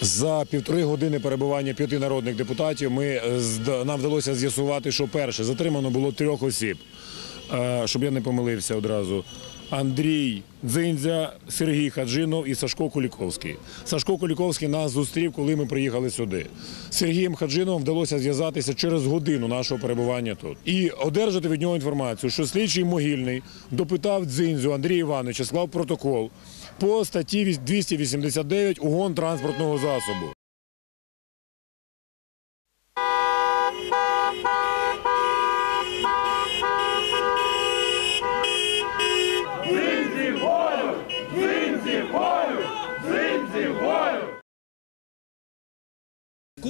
За півтори години перебування п'яти народних депутатів ми е, нам вдалося з'ясувати, що перше затримано було трьох осіб, Е, щоб я не помилився одразу. Андрій Дзиндзя, Сергій Хаджинов і Сашко Куліковський. Сашко Куліковський нас зустрів, коли ми приїхали сюди. З Сергієм Хаджиновим вдалося зв'язатися через годину нашого перебування тут і одержати від нього інформацію, що слідчий могильний допитав Дзиндзю Андрія Івановича, склав протокол по статті 289 угон транспортного засобу.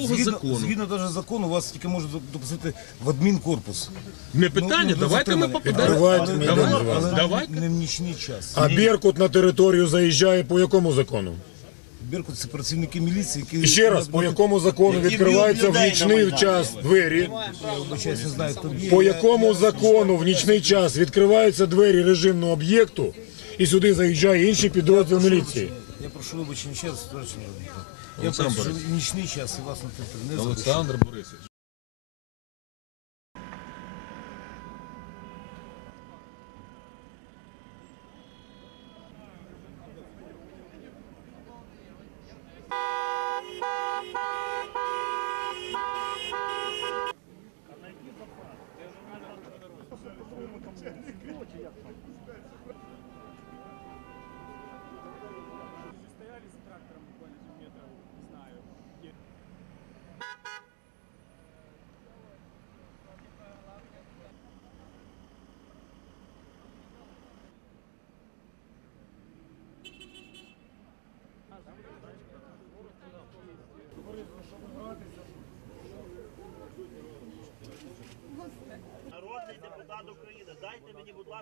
Якого Згідно, закону? згідно даже закону, вас тільки можуть допустити в адмінкорпус. Не питання, Ну, ну, давайте ми затримання. попадемо. Давайте ми йдемо з вами. Але Давайте. не в нічний час. А Беркут на територію заїжджає по якому закону? Беркут це працівники міліції, які І ще раз, по якому закону відкриваються в нічний час двері? вибачаюсь, не знаю, хто б'є. По Я- якому закону в нічний час відкриваються двері режимного об'єкту і сюди заїжджає інший підрозділ міліції? Я прошу вибачення ще раз, товариш Олександр прошу Борисович. нічний час і вас на. Олександр Борисович.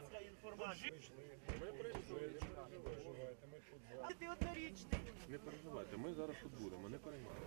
Дайте мені, будь ми тут. Ти однорічний. Не переживайте, ми зараз тут будемо, не переймайте.